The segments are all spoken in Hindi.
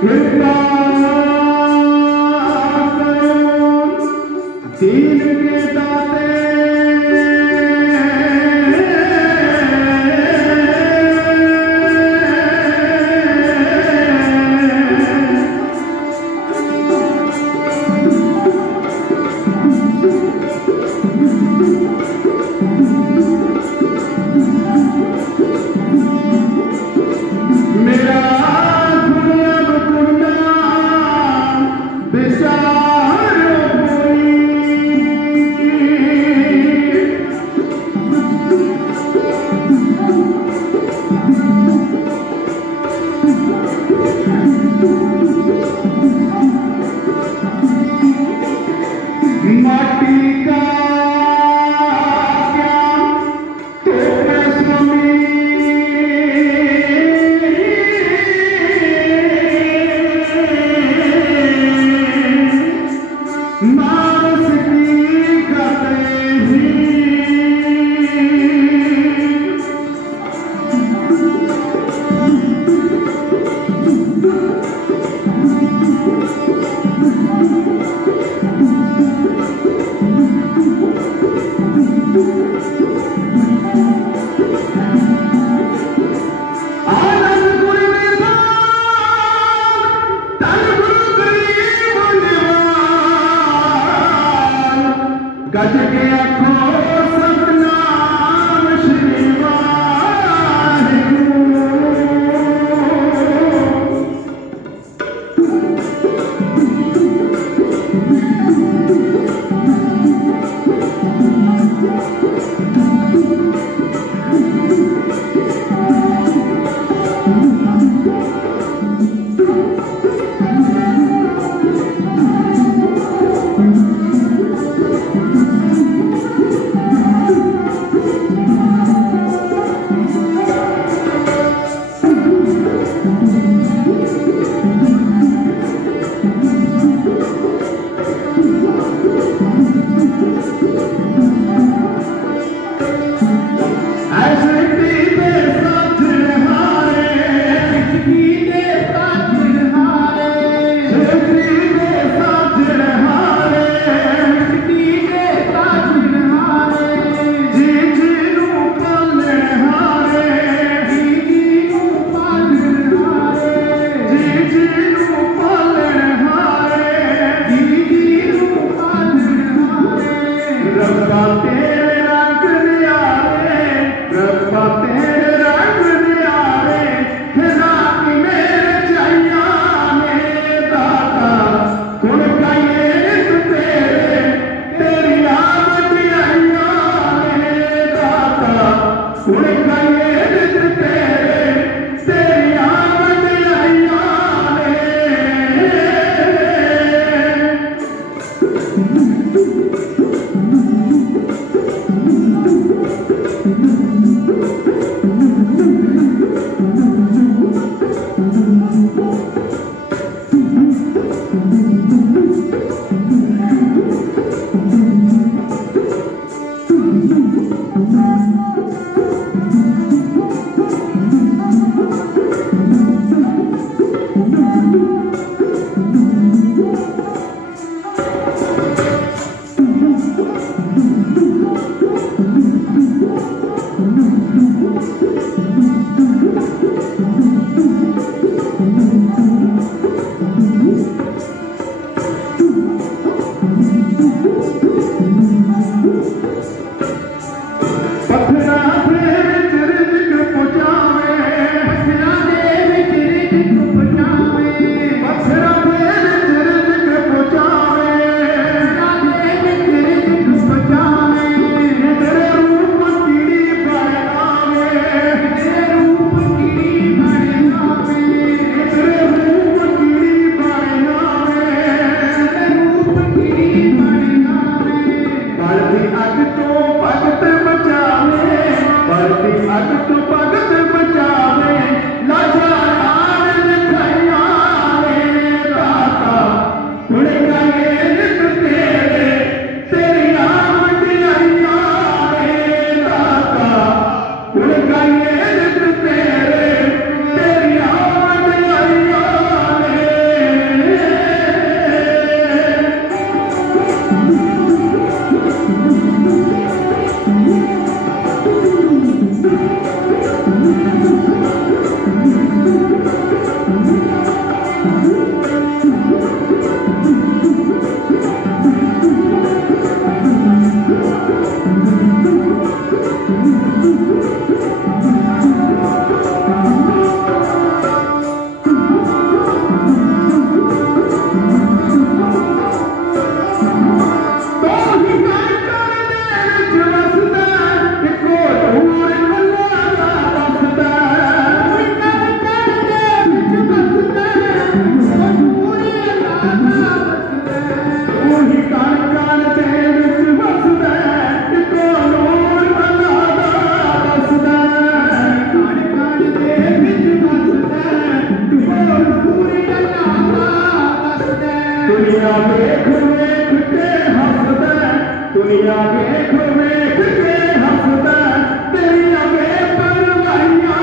कृपा दीन के दाते मेरा दुनिया वेख वेख के हसदा, दुनिया वेख वेख के हसदा, तेरिया बेपरवाहियां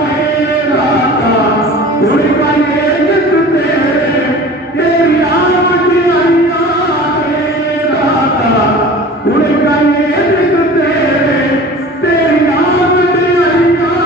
ने राता उड़ गए जित तेरे, तेरिया वडियाइयां ने राता उड़ गए जित तेरे, तेरिया वडियाइयां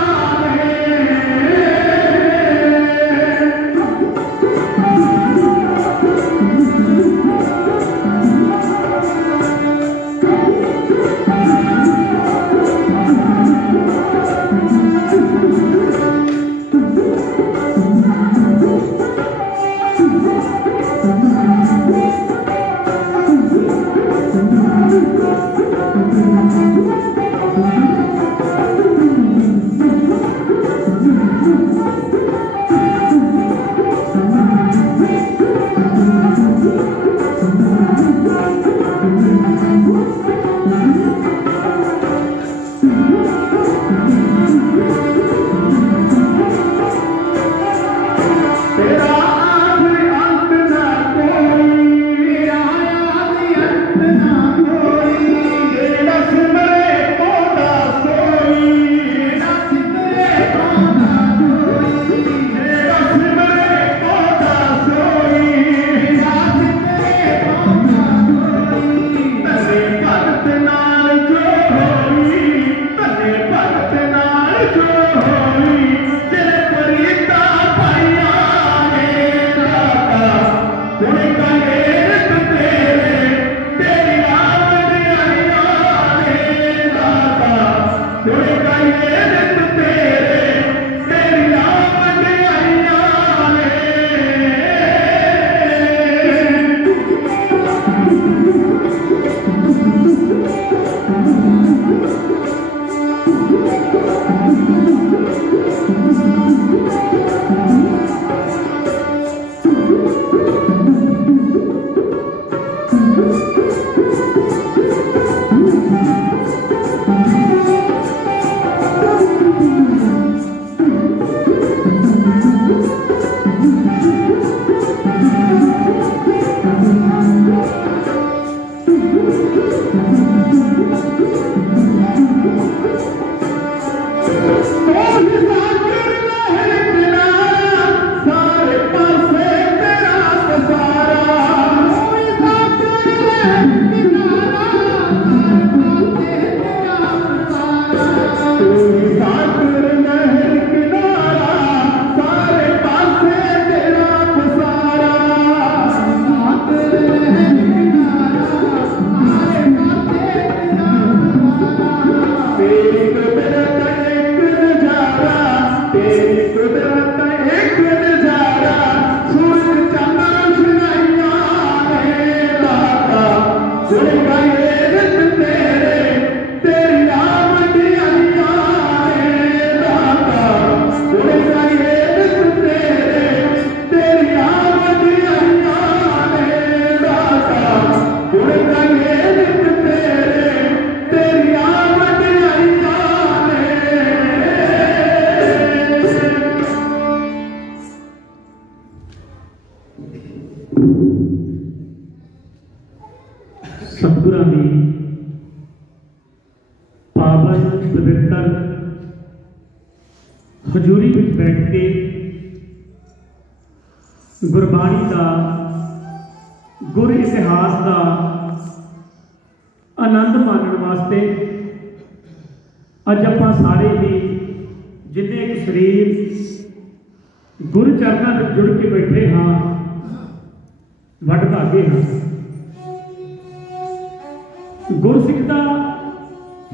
सतगुरां दी पावन पवित्र हजूरी में बैठ के गुरबाणी का गुर इतिहास का आनंद मानने वास्ते अज आपां सारे ही जिन्हें एक शरीर गुरु चरणों में जुड़ के बैठे हाँ वड भागे हाँ। गुरसिख का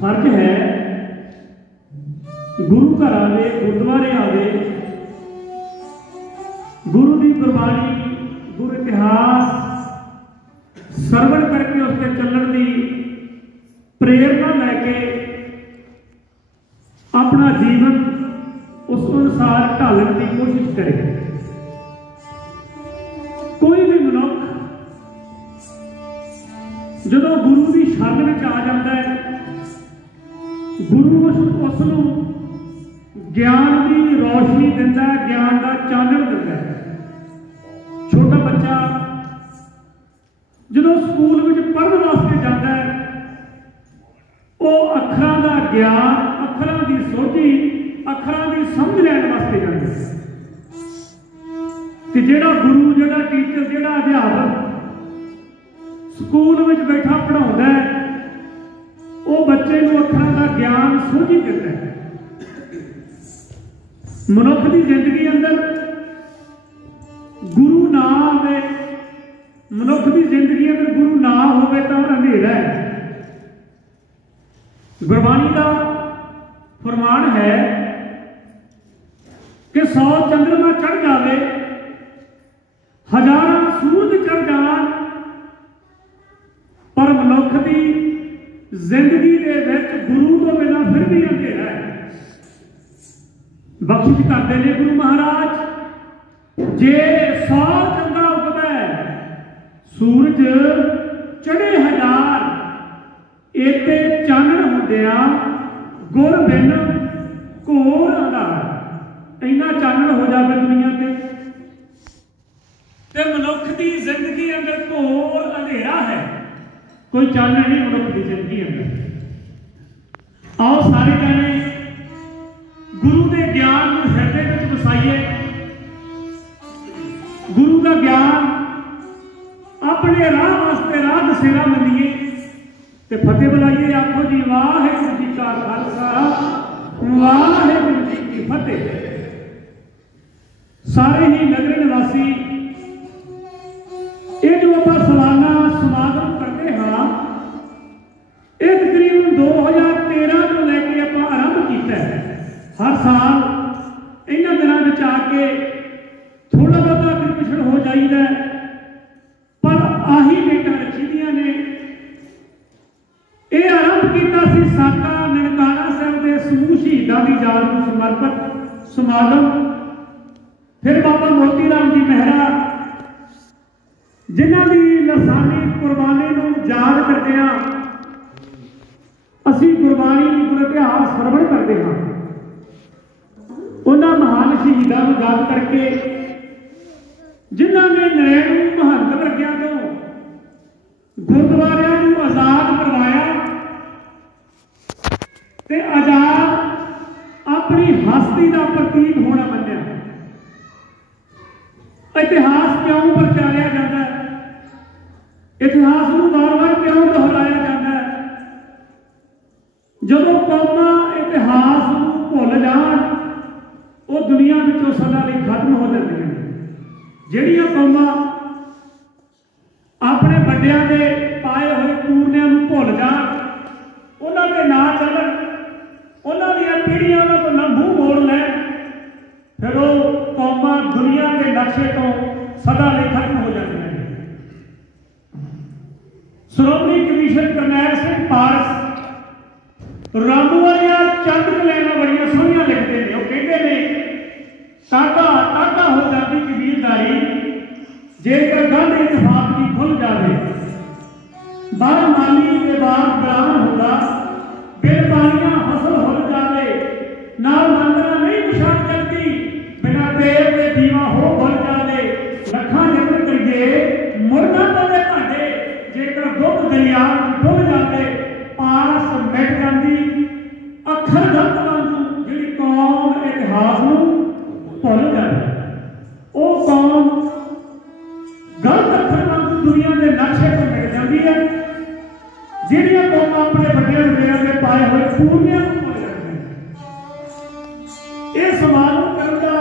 फर्ज है गुरु घर आवे गुरुद्वारे आवे गुरु की गुरबाणी गुरु इतिहास सरवण करके उसके चलण की प्रेरणा लैके अपना जीवन उस अनुसार ढालण की कोशिश करे। कोई भी मनुख जदों गुरु की शरण में आ जाता है गुरु उसनूं ज्ञान की रोशनी दिंदा है, ज्ञान का चानण दिंदा है। छोटा बच्चा ਜਦੋਂ ਸਕੂਲ ਵਿੱਚ ਪੜ੍ਹਨ ਵਾਸਤੇ ਜਾਂਦਾ ਹੈ, ਉਹ ਅੱਖਰਾਂ ਦਾ ਗਿਆਨ, ਅੱਖਰਾਂ ਦੀ ਸੋਝੀ, ਅੱਖਰਾਂ ਦੀ ਸਮਝ ਲੈਣ ਵਾਸਤੇ ਜਾਂਦਾ ਹੈ। ਤੇ ਜਿਹੜਾ ਗੁਰੂ, ਜਿਹੜਾ ਟੀਚਰ, ਜਿਹੜਾ ਅਧਿਆਪਕ ਸਕੂਲ ਵਿੱਚ ਬੈਠਾ ਪੜ੍ਹਾਉਂਦਾ ਹੈ, ਉਹ ਬੱਚੇ ਨੂੰ ਅੱਖਰਾਂ ਦਾ ਗਿਆਨ, ਸੋਝੀ ਦਿੰਦਾ ਹੈ। ਮਨੁੱਖ ਦੀ ਜ਼ਿੰਦਗੀ ਅੰਦਰ ਗੁਰੂ ਨਾ ਆਵੇ, ਮਨੁੱਖ ਦੀ ਜ਼ਿੰਦਗੀ ਅੰਦਰ ਗੁਰੂ ਨਾ ਹੋਵੇ ਤਾਂ ਅੰਧੇਰਾ ਹੈ। ਗੁਰਬਾਣੀ ਦਾ ਫਰਮਾਨ ਹੈ ਕਿ 100 ਚੰਦਰਮਾ ਚੜ੍ਹ ਜਾਵੇ, ਹਜ਼ਾਰਾਂ ਸੂਰਜ ਚੜ੍ਹ ਜਾਣ, ਪਰ ਮਨੁੱਖ ਦੀ ਜ਼ਿੰਦਗੀ ਦੇ ਵਿੱਚ ਗੁਰੂ ਤੋਂ ਬਿਨਾਂ ਫਿਰ ਵੀ ਅੰਧੇਰਾ ਹੈ। ਬਖਸ਼ਿਸ਼ ਕਰਦੇ ਨੇ ਗੁਰੂ ਮਹਾਰਾਜ, ਜੇ 100 ਚੰਗਾ ਉਗਦਾ ਹੈ, ਸੂਰਜ ਚੜ੍ਹੇ ਹਜ਼ਾਰ, ਇਹਤੇ ਚਾਨਣ ਹੁੰਦਿਆਂ ਗੁਰ ਬਿਨ ਘੋਰ ਅੰਧਾਰ। ਇੰਨਾ ਚਾਨਣ ਹੋ ਜਾਵੇ ਦੁਨੀਆ ਤੇ ਮਨੁੱਖ ਦੀ ਜ਼ਿੰਦਗੀ ਅੰਦਰ ਘੋਰ ਅੰਧੇਰਾ ਹੈ, ਕੋਈ ਚਾਨਣ ਨਹੀਂ ਮਨੁੱਖ ਦੀ ਜ਼ਿੰਦਗੀ ਅੰਦਰ। ਆਓ ਸਾਰੇ ਜਾਣੇ ਗੁਰੂ ਦੇ ਗਿਆਨ ਨੂੰ ਹਿਰਦੇ ਵਿੱਚ ਵਸਾਈਏ, ਗੁਰੂ ਦਾ ਗਿਆਨ ਆਪਣੇ ਰਾਹ ਵਾਸਤੇ ਰਾਹ ਦਸੇਰਾ ਮੰਨੀਏ ਤੇ ਫਤਿਹ ਬੁਲਾਈਏ। ਆਖੋ ਜੀ ਵਾਹਿਗੁਰੂ ਜੀ ਕਾ ਖਾਲਸਾ, ਵਾਹਿਗੁਰੂ ਜੀ ਕੀ ਫਤਿਹ। ਸਾਰੇ ਹੀ ਨਗਰ ਨਿਵਾਸੀ, ਇਹ ਜੋ ਆਪਾਂ ਸਾਲਾਨਾ ਸਮਾਗਮ ਕਰਦੇ ਹਾਂ, ਇਹ ਤਕਰੀਬਨ 2013 ਤੋਂ ਲੈ ਕੇ ਆਪਾਂ ਆਰੰਭ ਕੀਤਾ ਹੈ। ਹਰ ਸਾਲ ਇਹਨਾਂ ਦਿਨਾਂ ਵਿੱਚ ਆ ਕੇ ਥੋੜਾ ਬਹੁਤਾ ਅੱਗੇ ਪਿਛੜ ਹੋ ਜਾਈਦਾ, ਪਰ ਆਹੀ ਡੇਟਾਂ ਰੱਖੀ ਦੀਆਂ ਨੇ। ਇਹ ਆਰੰਭ ਕੀਤਾ ਸੀ ਸਾਕਾ ਨਨਕਾਣਾ ਸਾਹਿਬ ਦੇ ਸਮੂਹ ਸ਼ਹੀਦਾਂ ਦੀ ਯਾਦ ਨੂੰ ਸਮਰਪਿਤ ਸਮਾਗਮ। ਫਿਰ ਬਾਬਾ ਮੋਤੀ ਰਾਮ ਜੀ ਮਹਿਰਾ, ਜਿਨ੍ਹਾਂ ਦੀ ਲਸਾਨੀ ਕੁਰਬਾਨੀ ਨੂੰ ਯਾਦ ਕਰਦਿਆਂ ਅਸੀਂ ਗੁਰਬਾਣੀ, ਗੁਰ ਇਤਿਹਾਸ ਸਰਵਣ ਕਰਦੇ ਹਾਂ। ਉਹਨਾਂ ਮਹਾਨ ਸ਼ਹੀਦਾਂ ਨੂੰ ਯਾਦ ਕਰਕੇ, ਜਿਨ੍ਹਾਂ ਨੇ ਨਰੈਣ ਨੂੰ ਮਹੰਤ ਵਰਗਿਆਂ ਤੋਂ ਗੁਰਦੁਆਰਿਆਂ ਨੂੰ ਆਜ਼ਾਦ ਕਰਵਾਇਆ ਤੇ ਆਜ਼ਾਦ ਆਪਣੀ ਹਸਤੀ ਦਾ ਪ੍ਰਤੀਕ ਹੋਣਾ ਮੰਨਿਆ। ਇਤਿਹਾਸ ਕਿਉਂ ਪ੍ਰਚਾਰਿਆ ਜਾਂਦਾ ਹੈ? ਇਤਿਹਾਸ ਨੂੰ ਵਾਰ-ਵਾਰ ਕਿਉਂ ਦੁਹਰਾਇਆ ਜਾਂਦਾ ਹੈ? ਜਦੋਂ ਕੌਮਾਂ ਇਤਿਹਾਸ ਨੂੰ ਭੁੱਲ ਜਾਣ, ਉਹ ਦੁਨੀਆ ਵਿੱਚੋਂ ਸਦਾ ਲਈ ਖਤਮ ਹੋ ਜਾਂਦੀਆਂ ਨੇ। ਜਿਹੜੀਆਂ ਕੌਮਾਂ ਆਪਣੇ ਵੱਡਿਆਂ ਦੇ ਪਾਏ ਹੋਏ ਪੂਰਨਿਆਂ ਨੂੰ ਭੁੱਲ ਜਾਣ, ਉਹਨਾਂ ਦੇ ਨਾਂ ਚੱਲਣ, ਉਹਨਾਂ ਦੀਆਂ ਪੀੜ੍ਹੀਆਂ ਉਹਨਾਂ ਤੋਂ ਨਾ ਮੂੰਹ ਮੋੜ ਲੈਣ, ਫਿਰ ਉਹ ਕੌਮਾਂ ਦੁਨੀਆ ਦੇ ਨਕਸ਼ੇ ਤੋਂ ਸਦਾ ਲਈ ਖਤਮ ਹੋ ਜਾਂਦੀਆਂ ਨੇ। ਸ਼੍ਰੋਮਣੀ ਕਮਿਸ਼ਨ ਕਰਨੈਲ ਸਿੰਘ ਪਾਰਸ ਰਾਮੂ ਵਾਲੀਆਂ ਚੰਦ ਕਲੈਨਾਂ ਬੜੀਆਂ ਸੋਹਣੀਆਂ ਲਿਖਦੇ ਨੇ। ਉਹ ਕਹਿੰਦੇ ਨੇ, ਤਾਗਾ ਤਾਗਾ ਹੋ ਜਾਂਦੀ ਕਬੀਲਦਾਰੀ, ਜੇਕਰ ਗੰਢ ਇਤਫਾਕ ਦੀ ਖੁੱਲ ਜਾਵੇ। ਬਾਹਰ ਮਾਲੀ ਦੇ ਬਾਗ ਬਰਾਨ ਹੁੰਦਾ, ਬਿਨ ਪਾਣੀਆਂ ਫਸਲ ਹੁੱਲ ਜਾਵੇ। ਨਾਲ ਮੰਦਰਾ ਨਹੀਂ ਨਿਸ਼ਾਨ ਕਰਦੀ, ਬਿਨਾਂ ਤੇਲ ਦੇ ਦੀਵਾ ਹੋ ਭੁੱਲ ਜਾਵੇ। ਲੱਖਾਂ ਯਤਨ ਕਰੀਏ ਮੁੜ ਨਾ ਪਵੇ ਭਾਂਡੇ, ਜੇਕਰ ਦੁੱਧ ਦਰਿਆ ਡੁੱਬ ਜਾਵੇ। ਪਾਸ ਮਿਟ ਜਾਂਦੀ ਅੱਖਰ ਗਲਤ ਵਾਂਗੂ, ਜਿਹੜੀ ਕੌਮ ਇਤਿਹਾਸ ਨੂੰ ਭੁੱਲ ਜਾਵੇ। ਉਹ ਕੌਮ ਗਲਤ ਅੱਖਰ ਵਾਂਗੂ ਦੁਨੀਆ ਦੇ ਨਕਸ਼ੇ ਤੋਂ ਮਿਟ ਜਾਂਦੀ ਹੈ। ਜਿਹੜੀਆਂ ਕੌਮਾਂ ਆਪਣੇ ਵੱਡਿਆਂ ਵਡੇਰਿਆਂ ਦੇ ਪਾਏ ਹੋਏ ਪੂਰਨਿਆਂ ਨੂੰ ਭੁੱਲ ਜਾਂਦੀਆਂ। ਇਹ ਸਮਾਗਮ ਕਰਨ ਦਾ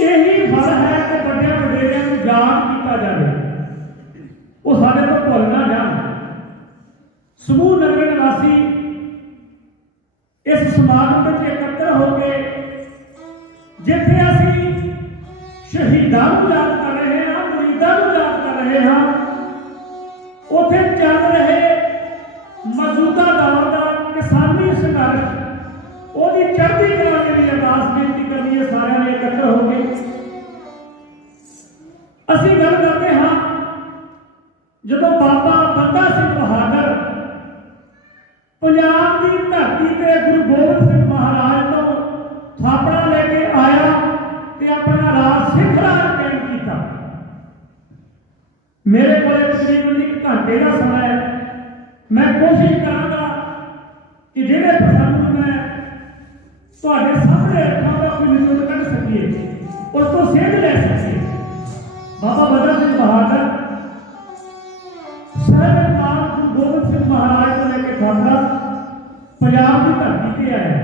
ਇਹੀ ਫਲ ਹੈ ਕਿ ਵੱਡਿਆਂ ਵਡੇਰਿਆਂ ਨੂੰ ਯਾਦ ਕੀਤਾ ਜਾਵੇ, ਉਹ ਸਾਡੇ ਤੋਂ ਭੁੱਲ ਨਾ ਜਾਣ। ਸਮੂਹ ਨਗਰ ਨਿਵਾਸੀ ਇਸ ਸਮਾਗਮ ਵਿੱਚ ਇਕੱਤਰ ਹੋ ਕੇ, ਜਿੱਥੇ ਅਸੀਂ ਸ਼ਹੀਦਾਂ ਨੂੰ ਯਾਦ ਕਰ ਰਹੇ ਹਾਂ, ਮੁਰੀਦਾਂ ਨੂੰ ਯਾਦ ਕਰ ਰਹੇ ਹਾਂ, ਉੱਥੇ ਚੱਲ ਰਹੇ ਮੌਜੂਦਾ ਦੌਰ ਦਾ ਕਿਸਾਨੀ ਸੰਘਰਸ਼, ਉਹਦੀ ਚੜ੍ਹਦੀ ਕਲਾ ਦੇ ਲਈ ਅਰਦਾਸ ਬੇਨਤੀ ਕਰਨੀ ਹੈ ਸਾਰਿਆਂ ਨੇ ਇਕੱਠੇ ਹੋ ਕੇ। ਅਸੀਂ ਗੱਲ ਕਰਦੇ ਹਾਂ, ਜਦੋਂ ਬਾਬਾ ਬੰਦਾ ਸਿੰਘ ਬਹਾਦਰ ਪੰਜਾਬ ਦੀ ਧਰਤੀ ਤੇ ਗੁਰੂ ਗੋਬਿੰਦ ਸਿੰਘ ਮਹਾਰਾਜ ਤੋਂ ਥਾਪੜਾ ਲੈ ਕੇ ਆਇਆ ਤੇ ਆਪਣਾ ਰਾਜ ਸਿੱਖ ਰਾਜ ਕਾਇਮ ਕੀਤਾ। मेरे को तकरीबन 1 घंटे का समय है। मैं कोशिश करांगा कि जिहड़े प्रसंग मैं तुहाडे सामने रखांगा कोई निचोड़ कढ सकीए, उस तो सेध लै सकीए। बाबा बंदा सिंह बहादुर साहिब नाम गुरु गोबिंद सिंह महाराज को लेकर खालसा पंजाब की धरती पे आया।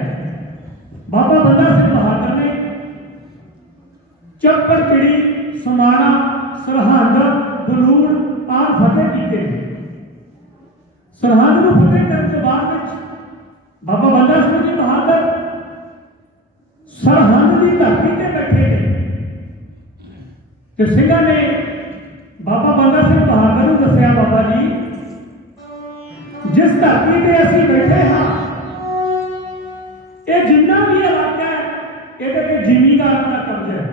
बाबा बंदा सिंह बहादुर ने चप्पड़चिड़ी, समाणा, सरहंद, बलूड़ आदि फतेह किए। सरहंद को फतेह करने के बाद बाबा बंदा सिंह जी बहादुर सरहंद की धरती से बैठे ने तो सिंघां ने बाबा बंदा सिंह बहादुर को दसिया, बाबा जी जिस धरती पे असीं बैठे हाँ ये जिन्ना भी इलाका है ये जिमीदार का कब्जा है।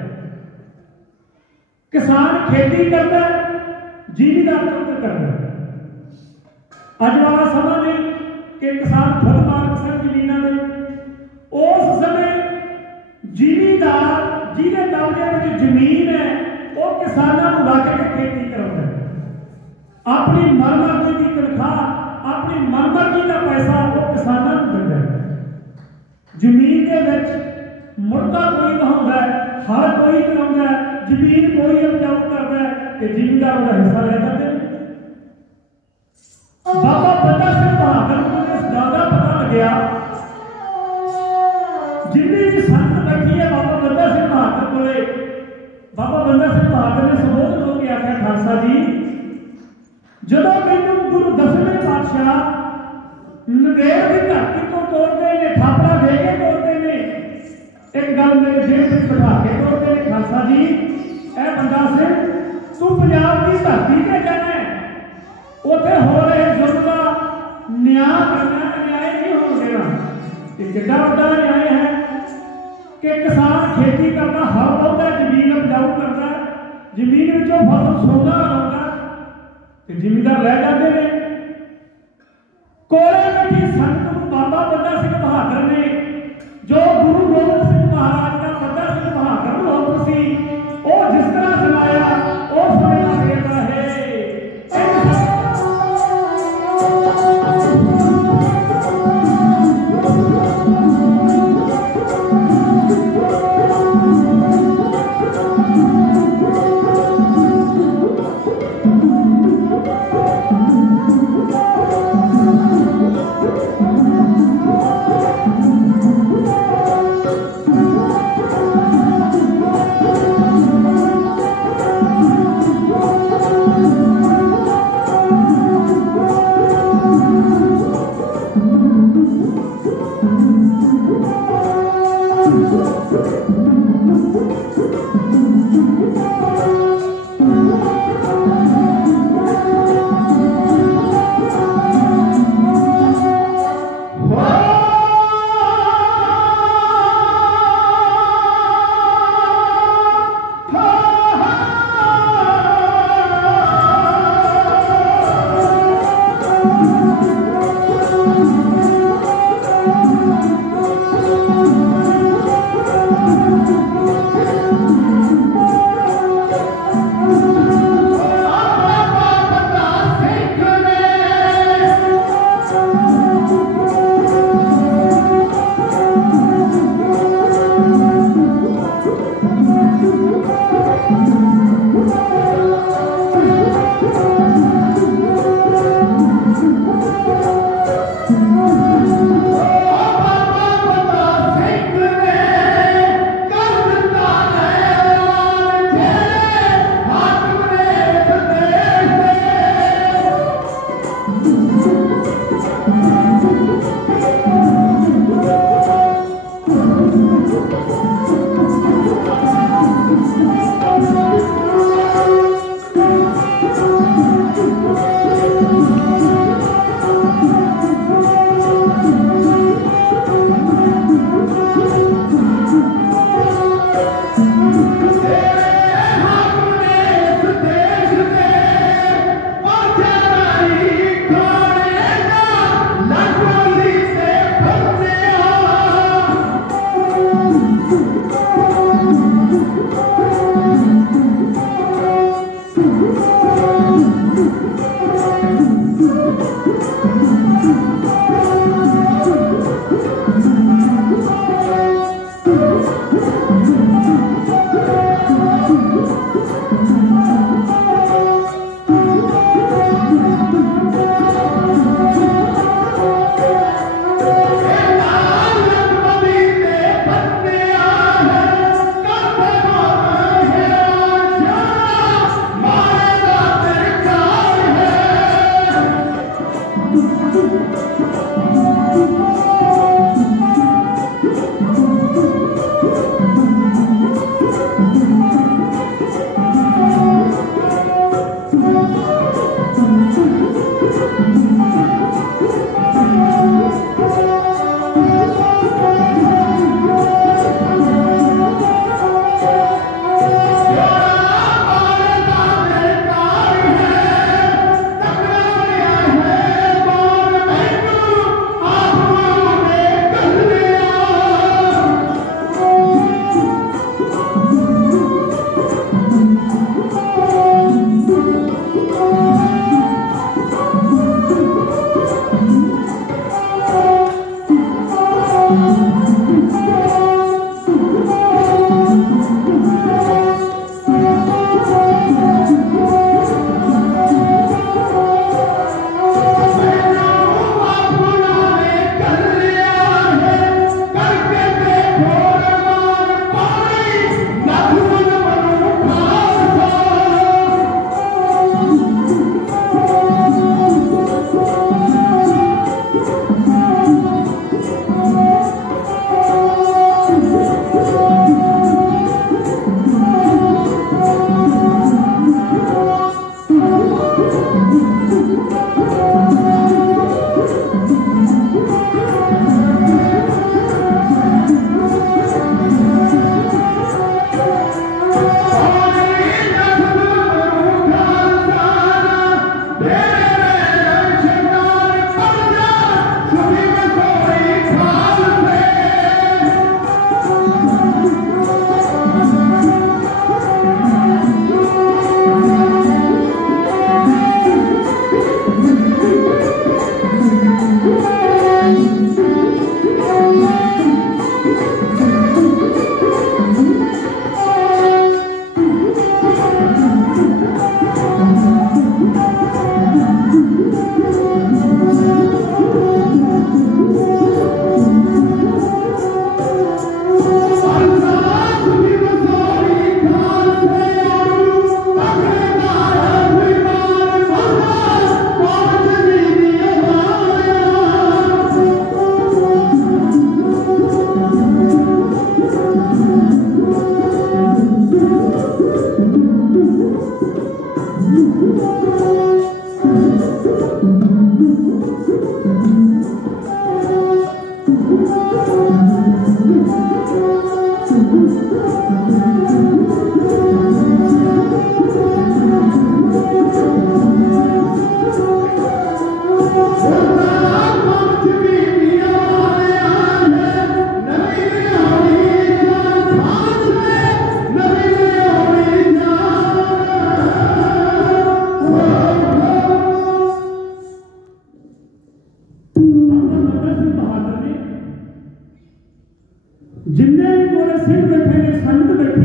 किसान खेती करता है, जिमीदार चुप करता है। अज वाला समा नहीं कि किसान खुद मालक सन जमीनों में। उस समय जिमीदार जिहदे कब्जे में जमीन है वो किसानों को रख के खेती कराता है। अपनी मनमर्जी की तनख्वाह, अपनी मनमर्जी का पैसा वो किसानों को दिंदा है। जमीन के विच मुर्गा कोई नहाउंदा है, हल कोई चलाउंदा है, जमीन कोई उपजाऊ करता है कि जिमीदार उसका हिस्सा ले जाते हैं। बाबा बंदा सिंह बहादुर को इस गल का पता लग्या, जिन्नी भी संत बैठी है बाबा बंदा सिंह बहादुर कोले, बाबा बंदा सिंह बहादुर ने संबोधन होकर आख्या, खालसा जी जदों मैनूं गुरु 10वें पातशाह नंदेड़ की धरती को तोड़ते ने, थापड़ा दे के तोड़ते ने, एक गल मेरे जेब में बिठा के तोड़ते ने, खालसा जी ए बंदा सिंह तू पंजाब की धरती पे जाना है, उत्थे हो रहे जुल्म का न्याय करना, न्याय नहीं हो देना। ये कितना बड़ा न्याय है कि किसान खेती करता, हल बोता, जमीन उपजाऊ करता, जमीन विचों फसल सोना लाता ते जिमीदार लै जाते हैं। कोले बैठी संत को बाबा बंदा सिंह बहादुर ने जो गुरु गोबिंद सिंह महाराज का बंदा सिंह बहादुर हुक्म सी वो जिस तरह सुनाया वो सुनना देता है।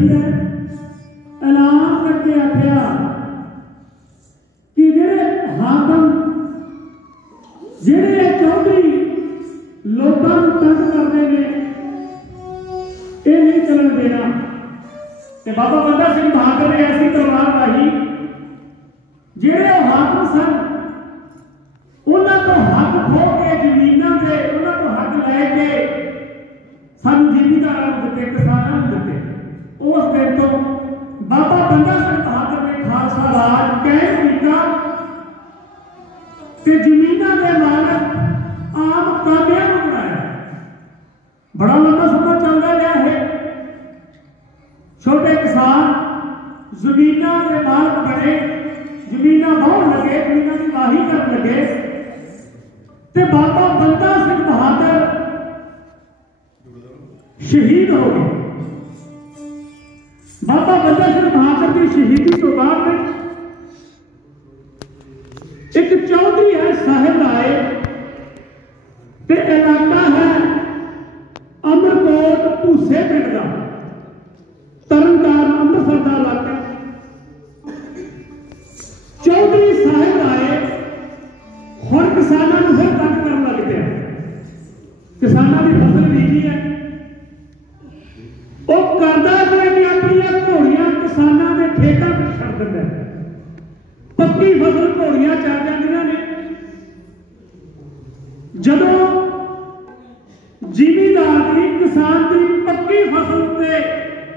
बैठी है, ऐलान करके आख्या कि जेड़े हाकम जेड़े चौधरी लोगों को तंग करते हैं ये नहीं चलन देना। ते बाबा बंदा सिंह बहादुर ने ऐसी तलवार लाई जेड़े हाकम सन उन्होंने तो हक खो के जमीनों से उन्होंने तो हक लैके सानू जिमीदारां नूं दित्ते, किसानां नूं दित्ते। उस दिन तो बाबा बंदा सिंह बहादुर ने खालसा राज कायम किया ते जमीनां दे मालक आम काबियां नूं बनाया। बड़ा लंबा समा चलदा रहा है। छोटे किसान जमीनां दे मालक बने, जमीनां वाहण लगे, जमीनां की वाही करन लगे ते बाबा बंदा सिंह बहादुर शहीद हो गए। बाबा बंदा सिंह बहादुर की शहीदी तो बाद एक चौधरी है साहिब आए ते इलाका है अमरकोट भूसे पिंड का, तरनताਰਨ अमृतसर का इलाका। चौधरी साहिब आए हुण किसानों को फिर तंग करन लग पिया। किसानों की फसल बीजी है, वो करदा कोई नहीं, अपनी घोड़ियां किसानों के खेतों में छड़ दिंदा। पक्की फसल घोड़ियां चल जांदियां ने। जदों जिमीदार की किसान की पक्की फसल से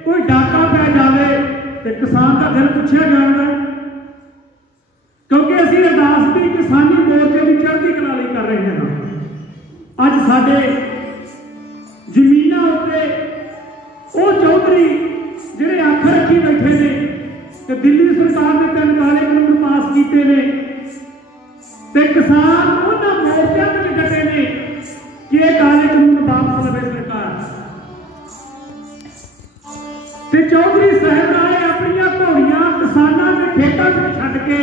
कोई डाका पै जाए तो किसान का दिल पुछया जाता, क्योंकि असीं अरदास की किसानी मोर्चे की चढ़ती कला लई कर रहे हैं। अज साडे जमीनां उत्ते वो चौधरी जिहड़े अख रखी बैठे ने ते दिल्ली सरकार ने 3 काले कानून पास किए ने ते किसान उन्हां मोर्चों में डटे ने कि ये काले कानून वापस लवे सरकार। ते चौधरी साहब आए अपनी घोड़ियां किसानों के खेतों में छड्ड के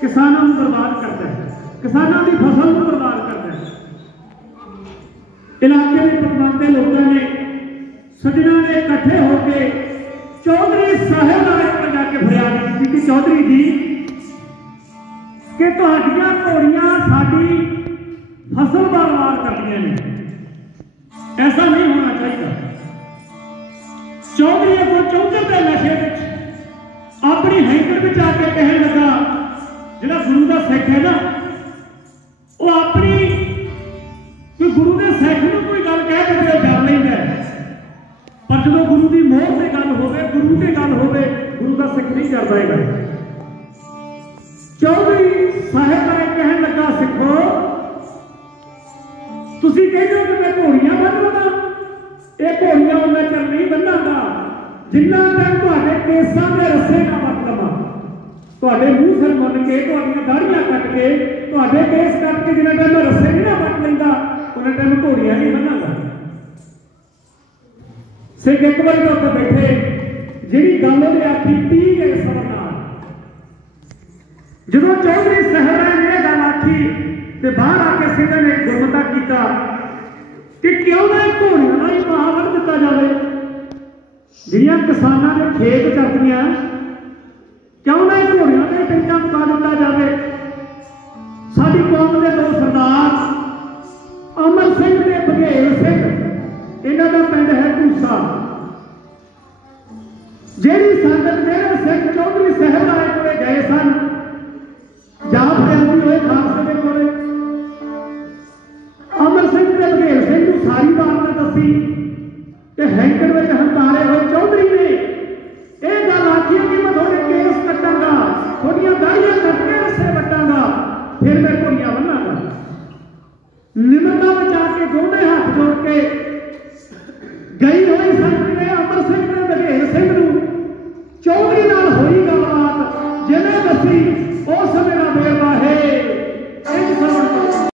किसानों को बर्बाद करता है, किसानों की फसल को बर्बाद करता है। इलाके में पटवाते लोगों ने सज्जना ने इकट्ठे होकर चौधरी साहब आए पर जाके फरियाद की कि चौधरी जी कि तुहाडियां घोड़ियां साडी फसल बर्बाद करदियां ने, ऐसा नहीं होना चाहिए। चौधरी को चौधर के नशे में अपनी हैंकर में आके कहने लगा, जिहड़ा गुरु का सिख है ना वो अपनी कोई गुरु के सिख नूं कोई गल कह के डर लैंदा, पर जो गुरु की मोहर से गल होवे, गुरु से गल होवे, गुरु का सिख नहीं करता है। चौधरी साहब आए कहने लगा, सिखो तुसीं कहते हो कि मैं घोड़ियां बन लगा, ये घोड़ियां उन्ना चर नहीं बन्नागा जिन्ना तक तुहाडे केसां दे रस्से ना वट लवां। तुहाडे मूँह सिर मुन के, तुहाडीआं दाढ़ियां कट के, तुहाडे केस कट के जिन्ना टाइम मैं रस्से नहीं ना वट लैंदा उन्ना टाइम घोड़ियां नहीं बन्नागा। सिख एक बार तो बैठे जिहड़ी गल उहने आखी 30 गए सबर नाल। जदों चौधरी साहब ने यह गल आखी ते बाहर आके सिंधां ने गुरमता किया कि क्यों ना घोड़ियां का ही भाव वध दिता जाए, जिहड़ियां किसानां दे खेत चलदियां क्यों ना घोड़ियां के टिंगां मुका दिता जाए। साडी कौम के 2 सरदार अमर सिंह ते बघेल सिंह, इन्हां दा पिंड है भूसा, जिहड़ी संगत मेरे सिंह चौधरी साहब आए कोले गए सन, जा फरियादी होए खालसे दे कोले। अमर सिंह ते बघेल सिंह नूं सारी बात दसी कि हैंकर में हंकारे हुए चौधरी ने यह गल आखी कि मैं थोड़े केस कटांगा, थोड़ियां दाढ़ियां कट के रस्से वटांगा, फिर मैं घोड़ियां बन्नांगा। निमरता बचा के दोनों हाथ जोड़ के गई हुई संगत ने अमर सिंह ने बघेल सिंह नूं चौधरी नाल होई गलबात जिन्हें दसी उस समय का बेरवा है।